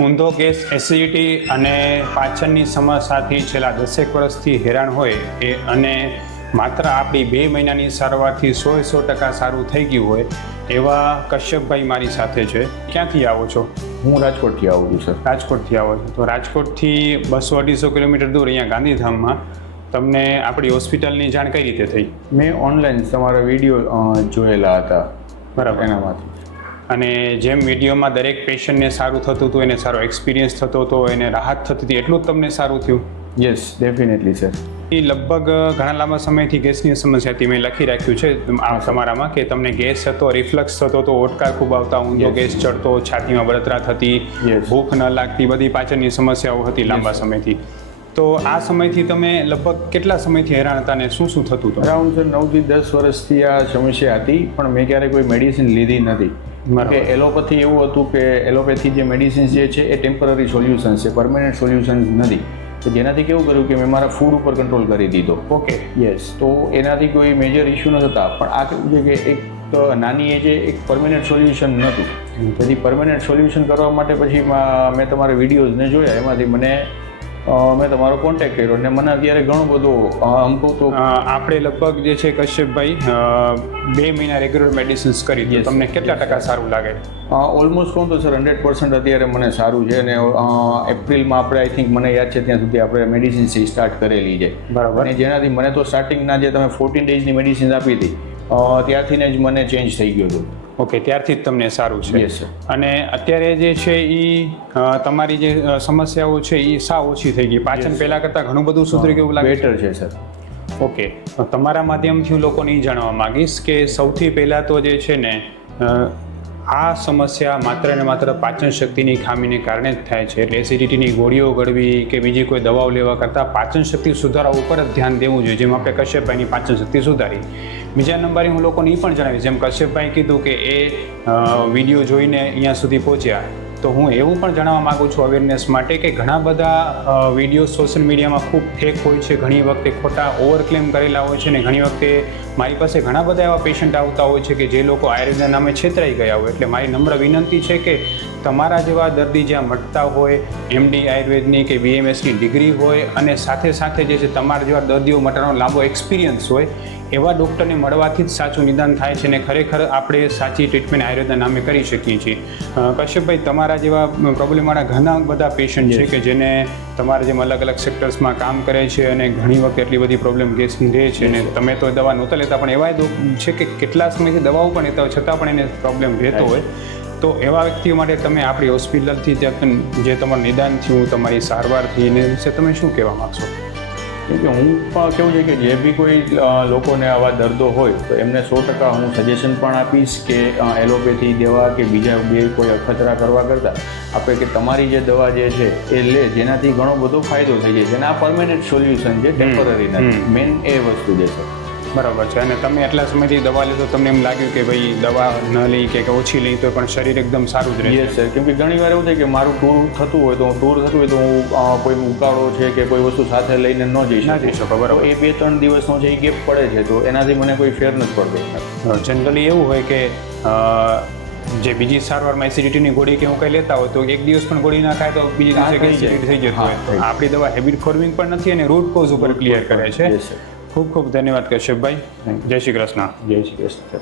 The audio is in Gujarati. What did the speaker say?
ઊંધો ગેસ એસિડિટી અને પાચનની સમસ્યાથી છેલ્લા દસેક વર્ષથી હેરાન હોય એ અને માત્ર આપણી બે મહિનાની સારવારથી સો સો ટકા સારું થઈ ગયું હોય એવા કશ્યપભાઈ મારી સાથે છે. ક્યાંથી આવો છો? હું રાજકોટથી આવું છું સર. રાજકોટથી આવો છો. તો રાજકોટથી બસો અઢીસો કિલોમીટર દૂર અહીંયા ગાંધીધામમાં તમને આપણી હોસ્પિટલની જાણ કઈ રીતે થઈ? મેં ઓનલાઈન તમારા વીડિયો જોયેલા હતા. બરાબર. એનામાંથી. અને જેમ વિડીયોમાં દરેક પેશન્ટને સારું થતું હતું એને સારો એક્સપિરિયન્સ થતો હતો એને રાહત થતી હતી એટલું જ તમને સારું થયું યસ ડેફિનેટલી સર એ લગભગ ઘણા લાંબા સમયથી ગેસની સમસ્યા હતી મેં લખી રાખ્યું છે આ તમારામાં કે તમને ગેસ હતો રિફ્લક્સ થતો હતો ઓટકાર ખૂબ આવતા ઊંધો. ગેસ ચડતો છાતીમાં બળતરા થતી. ભૂખ ન લાગતી બધી પાચનની સમસ્યાઓ હતી લાંબા સમયથી તો આ સમયથી તમે લગભગ કેટલા સમયથી હેરાન હતા ને શું શું થતું હતું અરાઉન્ડ નવથી દસ વર્ષથી આ સમસ્યા હતી પણ મેં ક્યારેય કોઈ મેડિસિન લીધી નથી. કે એલોપેથી એવું હતું કે એલોપેથી જે મેડિસિન્સ જે છે એ ટેમ્પરરી સોલ્યુશન છે પરમેનન્ટ સોલ્યુશન નથી. તો જેનાથી કેવું કર્યું કે મેં મારા ફૂડ ઉપર કંટ્રોલ કરી દીધો. ઓકે યસ તો એનાથી કોઈ મેજર ઇશ્યુ ન થતા. પણ આ કેવું છે કે એક નાની એજે એક પરમેનન્ટ સોલ્યુશન નહોતું. તેથી પરમેનન્ટ સોલ્યુશન કરવા માટે પછી મેં તમારા વિડીયોઝને જોયા. એમાંથી મને મેં તમારો કોન્ટેક્ટ કર્યો અને મને અત્યારે ઘણું બધું આમ કહું તો આપણે લગભગ જે છે કશ્યપભાઈ બે મહિના રેગ્યુલર મેડિસિન્સ કરી દઈએ તમને કેટલા ટકા સારું લાગે? ઓલમોસ્ટ કહું તો સર હંડ્રેડ પર્સન્ટ અત્યારે મને સારું છે અને એપ્રિલમાં આપણે આઈ થિંક મને યાદ છે ત્યાં સુધી આપણે મેડિસિન સ્ટાર્ટ કરેલી છે. બરાબર. અને જેનાથી મને તો સ્ટાર્ટિંગના જે તમે ફોર્ટીન ડેઝની મેડિસિન આપી હતી અ, ત્યારથી જ મને ચેન્જ થઈ ગયું હતું. ઓકે ત્યારથી જ તમને સારું છે. અને અત્યારે જે છે એ તમારી જે સમસ્યાઓ છે એ સા ઓછી થઈ ગઈ. પાચન. પહેલા કરતાં ઘણું બધું સુધરી ગયું લાગે બેટર છે. સર ઓકે તો તમારા માધ્યમથી હું લોકોને એ જાણવા માંગીશ કે સૌથી પહેલાં તો જે છે ને આ સમસ્યા માત્ર ને માત્ર પાચન શક્તિની ખામીને કારણે જ થાય છે. એસિડિટીની ગોળીઓ ગળવી કે બીજી કોઈ દવાઓ લેવા કરતાં પાચન શક્તિ સુધારવા ઉપર જ ધ્યાન દેવું જોઈએ. જેમ આપણે કશ્યપભાઈની પાચન શક્તિ સુધારી. બીજા નંબરે હું લોકોને એ પણ જણાવીશ. જેમ કશ્યપભાઈ કીધું કે એ વીડિયો જોઈને અહીંયા સુધી પહોંચ્યા. તો હું એવું પણ જણાવવા માગું છું અવેરનેસ માટે કે ઘણા બધા વીડિયો સોશિયલ મીડિયામાં ખૂબ ફેક હોય છે. ઘણી વખતે ખોટા ઓવરક્લેમ કરેલા હોય છે ને ઘણી વખતે મારી પાસે ઘણા બધા એવા પેશન્ટ આવતા હોય છે કે જે લોકો આયુર્વેદના નામે છેતરાઈ ગયા હોય. એટલે મારી નમ્ર વિનંતી છે કે તમારા જેવા દર્દી જ્યાં મટતા હોય એમડી આયુર્વેદની કે બીએમએસની ડિગ્રી હોય અને સાથે સાથે જે છે તમારા જેવા દર્દીઓ મટવાનો લાંબો એક્સપિરિયન્સ હોય, એવા ડૉક્ટરને મળવાથી જ સાચું નિદાન થાય છે અને ખરેખર આપણે સાચી ટ્રીટમેન્ટ આયુર્વેદના નામે કરી શકીએ છીએ. કશ્યપભાઈ, તમારા જેવા પ્રોબ્લેમવાળા ઘણા બધા પેશન્ટ છે કે જેને તમારા જેમ અલગ અલગ સેક્ટર્સમાં કામ કરે છે અને ઘણી વખત એટલી બધી પ્રોબ્લેમ ગેસની રહે છે અને તમે તો દવા નહોતા લેતા પણ એવા છે કે કેટલા સમયથી દવાઓ પણ લેતા હોય છતાં પણ એને પ્રોબ્લેમ રહેતો હોય. તો એવા વ્યક્તિઓ માટે તમે આપણી હોસ્પિટલથી જે જે તમારું નિદાન થયું તમારી સારવારથી એને વિશે તમે શું કહેવા માગશો? કેમ કે હું પણ કેવું છે કે જે બી કોઈ લોકોને આવા દર્દો હોય તો એમને સો ટકા હું સજેશન પણ આપીશ કે એલોપેથી દવા કે બીજા બે કોઈ અખતરા કરવા કરતાં આપણે કે તમારી જે દવા જે છે એ લે જેનાથી ઘણો બધો ફાયદો થઈ જાય છે. અને આ પરમેનન્ટ સોલ્યુશન છે ટેમ્પરરી નથી. હમ. મેન એ વસ્તુ જે છે. બરાબર છે. અને તમે એટલા સમયથી દવા લીધો તમને એમ લાગ્યું કે ભાઈ દવા ન લઈ કે ઓછી લઈ તો પણ શરીર એકદમ સારું જ રહે યસ સર કેમ કે ઘણી વાર એવું થાય કે મારું ટૂર થતું હોય તો હું ટૂર થતું હોય તો હું કોઈ ઉકાળો છે કે કોઈ વસ્તુ સાથે લઈને ન જઈ ના જઈ શકો, બરાબર. એ બે ત્રણ દિવસનો જે ગેપ પડે છે તો એનાથી મને કોઈ ફેર નથી પડતો. જનરલી એવું હોય કે જે બીજી સારવારમાં એસિડિટીની ગોળી કે હું કંઈ લેતા હોય તો એક દિવસ પણ ગોળી ના ખાય તો બીજી દિવસે. એસિડિટી થઈ જતું હોય. આપણી દવા હેબિટ ફોર્મિંગ પણ નથી અને રૂટ કોઝ ઉપર ક્લિયર કરે છે. ખૂબ ખૂબ ધન્યવાદ કશ્યપભાઈ. જય શ્રી કૃષ્ણ. જય શ્રી કૃષ્ણ.